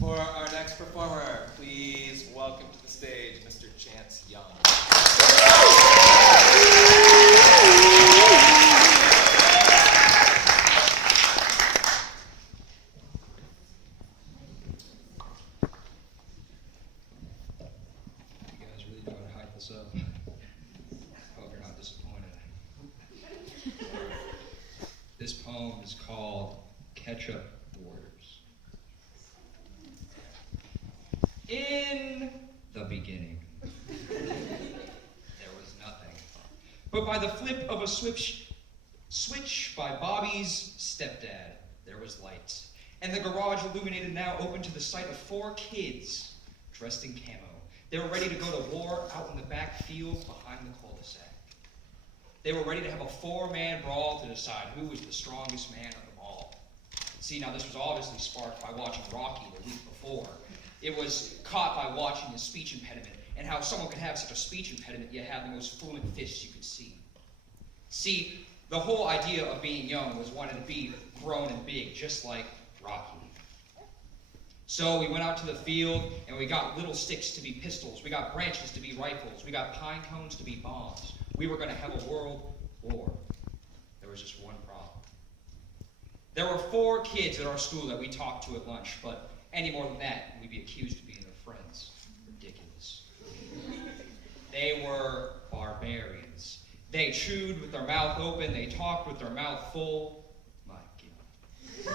For our next performer, please welcome to the stage Mr. Chance Young. You guys really know how to hype this up. Hope you're not disappointed. This poem is called Ketchup Wars. In the beginning, there was nothing. But by the flip of a switch by Bobby's stepdad, there was light. And the garage illuminated now open to the sight of 4 kids dressed in camo. They were ready to go to war out in the back field behind the cul-de-sac. They were ready to have a 4-man brawl to decide who was the strongest man of them all. See, now this was obviously sparked by watching Rocky the week before. It was caught by watching his speech impediment and how someone could have such a speech impediment yet have the most fluent fists you could see. See, the whole idea of being young was wanting to be grown and big, just like Rocky. So we went out to the field and we got little sticks to be pistols. We got branches to be rifles. We got pine cones to be bombs. We were going to have a world war. There was just one problem. There were 4 kids at our school that we talked to at lunch, but any more than that, we'd be accused of being their friends. Ridiculous. They were barbarians. They chewed with their mouth open. They talked with their mouth full. My God.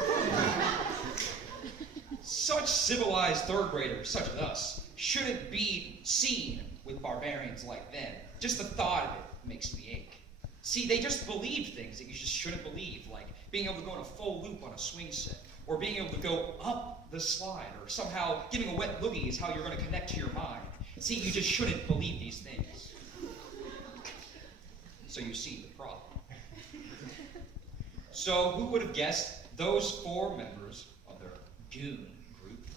Such civilized 3rd graders, such as us, shouldn't be seen with barbarians like them. Just the thought of it makes me ache. See, they just believe things that you just shouldn't believe, like being able to go in a full loop on a swing set, or being able to go up the slide, or somehow giving a wet loogie is how you're going to connect to your mind. See, you just shouldn't believe these things. So you see the problem. So who would have guessed those 4 members of their goon group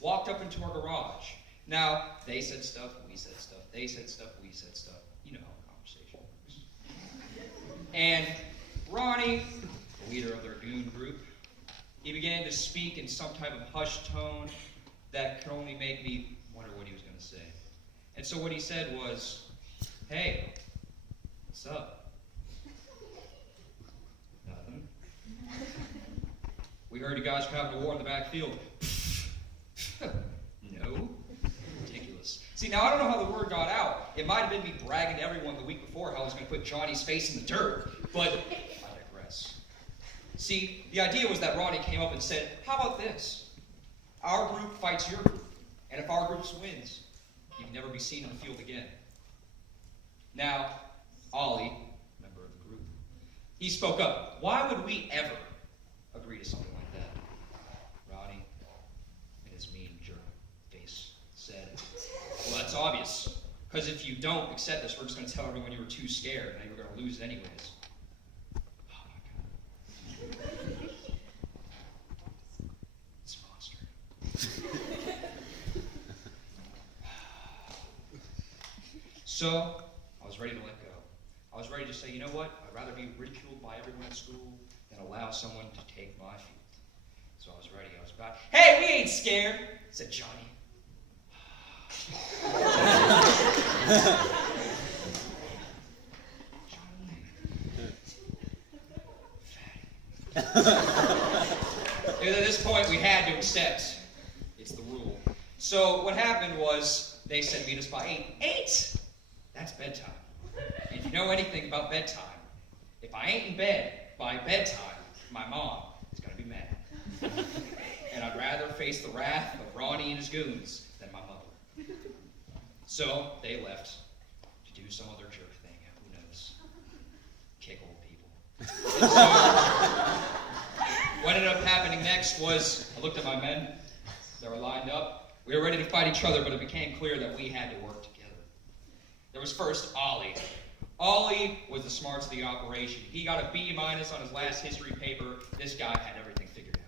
walked up into our garage. Now, they said stuff, we said stuff, they said stuff, we said stuff. You know how conversation works. And Ronnie, the leader of their goon group, he began to speak in some type of hushed tone that could only make me wonder what he was going to say. And so what he said was, "Hey, what's up?" "Nothing." "We heard you guys were having a war in the backfield." "No." Ridiculous. See, now I don't know how the word got out. It might have been me bragging to everyone the week before how I was going to put Johnny's face in the dirt, but I digress. See, the idea was that Ronnie came up and said, "How about this? Our group fights your group, and if our group wins, you can never be seen in the field again." Now, Ollie, member of the group, he spoke up. "Why would we ever agree to something like that?" Ronnie, in his mean jerk face, said, "Well, that's obvious, because if you don't accept this, we're just going to tell everyone you were too scared and you were going to lose it anyways." Oh my God. This monster. So, I was ready to let go. I was ready to say, you know what? I'd rather be ridiculed by everyone at school than allow someone to take my field. So I was ready. I was about, "Hey, we ain't scared," said Johnny. At this point, we had to accept. It's the rule. So what happened was, they said meet us by 8. 8? That's bedtime. And if you know anything about bedtime, if I ain't in bed by bedtime, my mom is going to be mad. And I'd rather face the wrath of Ronnie and his goons than my mother. So they left to do some other jerk thing. Who knows? Kick old people. And so what ended up happening next was, I looked at my men. They were lined up. We were ready to fight each other, but it became clear that we had to work together. There was first Ollie. Ollie was the smarts of the operation. He got a B- on his last history paper. This guy had everything figured out.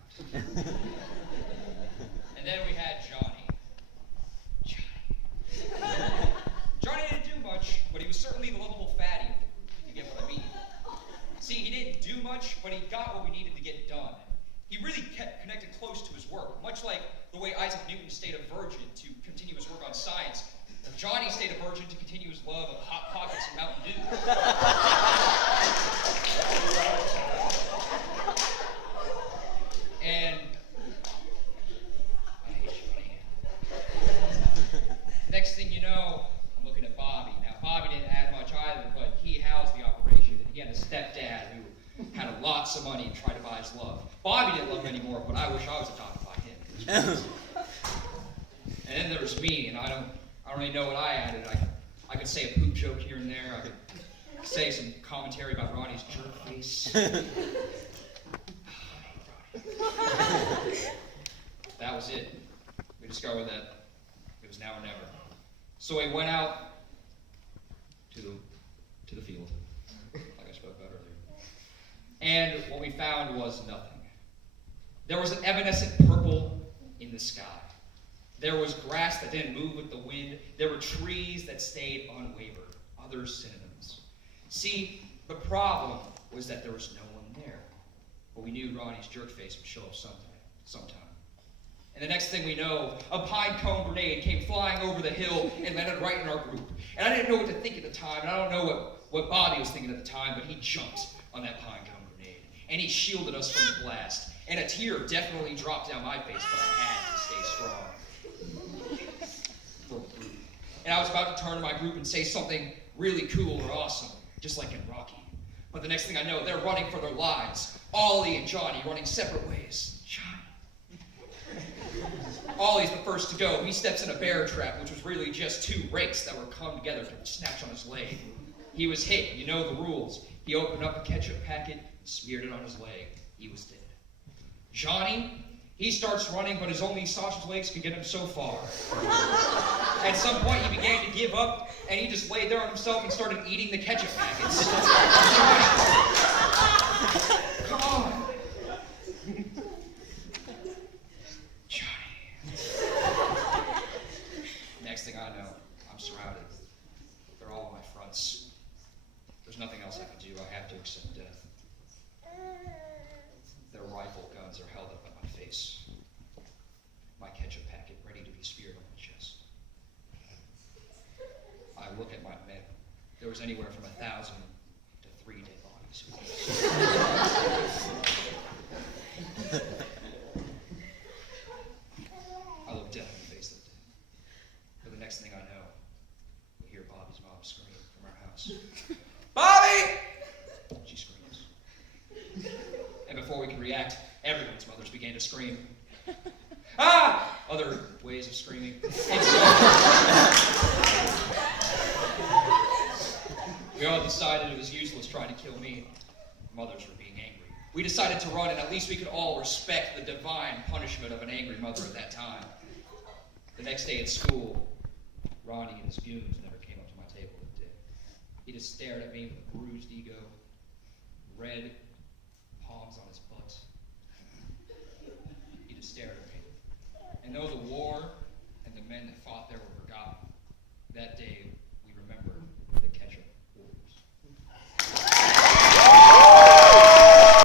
And then we had Johnny. Johnny didn't do much, but he was certainly the lovable fatty of the group, if you get what I mean. See, he didn't do much, but he got what we needed to get done. He really kept connected close to his work, much like the way Isaac Newton stayed a virgin to continue his work on science, Johnny stayed a virgin to continue his love of Hot Pockets and Mountain Dew. And I hate Johnny. Next thing you know, I'm looking at Bobby. Now, Bobby didn't add much either, but he housed the operation. He had a stepdad who had lots of money and tried to buy his love. Bobby didn't love him anymore, but I wish I was adopted by him. And then there was me, and I don't really know what I added. I could say a poop joke here and there. I could say some commentary about Ronnie's jerk face. That was it. We discovered that it was now or never. So we went out to the field, like I spoke about earlier. And what we found was nothing. There was an evanescent purple in the sky. There was grass that didn't move with the wind. There were trees that stayed unwavered. Other synonyms. See, the problem was that there was no one there. But we knew Ronnie's jerk face would show up sometime. And the next thing we know, a pine cone grenade came flying over the hill and landed right in our group. And I didn't know what to think at the time, and I don't know what Bobby was thinking at the time, but he jumped on that pine cone grenade. And he shielded us from the blast. And a tear definitely dropped down my face, but I had to stay strong. For the group. And I was about to turn to my group and say something really cool or awesome, just like in Rocky. But the next thing I know, they're running for their lives. Ollie and Johnny running separate ways. Johnny. Ollie's the first to go. He steps in a bear trap, which was really just two rakes that were come together to snatch on his leg. He was hit. You know the rules. He opened up a ketchup packet and smeared it on his leg. He was dead. Johnny, he starts running, but his only sausage legs could get him so far. At some point, he began to give up, and he just laid there on himself and started eating the ketchup packets. Come on. Johnny. Next thing I know, I'm surrounded. They're all on my fronts. There's nothing else I can do. I have to accept death. Their rifle guns are held up at my face. My ketchup packet ready to be speared on my chest. I look at my men. There was anywhere from 1,000 to 3 dead bodies. I look death in the face that day. But the next thing I know, we hear Bobby's mom scream from our house. Bobby! She screams. And before we could react, everyone's mothers began to scream. Ah! Other ways of screaming. We all decided it was useless trying to kill me. Mothers were being angry. We decided to run, and at least we could all respect the divine punishment of an angry mother at that time. The next day at school, Ronnie and his goons never came up to my table that day. He just stared at me with a bruised ego, red palms on his butt. He just stared at me. And though the war and the men that fought there were forgotten, that day